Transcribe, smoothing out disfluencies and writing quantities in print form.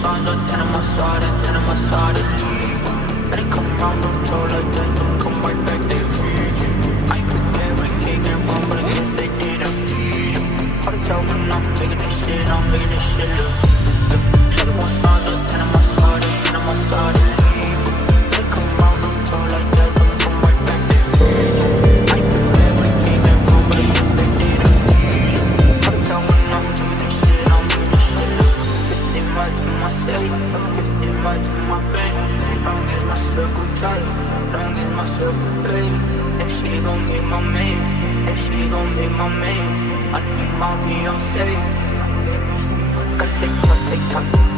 signs, or 10 on my side, and 10 on my side, and leave. They come round, don't talk like that, don't come right back, they reach you. I ain't forget where the cake came from, but I guess they didn't please you. All the time when I'm making this shit, I'm making this shit look. Shawty want signs, or 10 on my side, and 10 on my side, and leave. They come round, don't talk like that, don't come right back, they reach you. I ain't forget where the cake came from, but I guess they didn't please you. All the time when I'm making this shit, I'm making this shit look. 15 miles from my city, 15 miles from my bank. Long as my circle tight, long as my circle pay. If she gon' be my man, if she gon' be my man, I need my Beyonce. Gotta stay tough,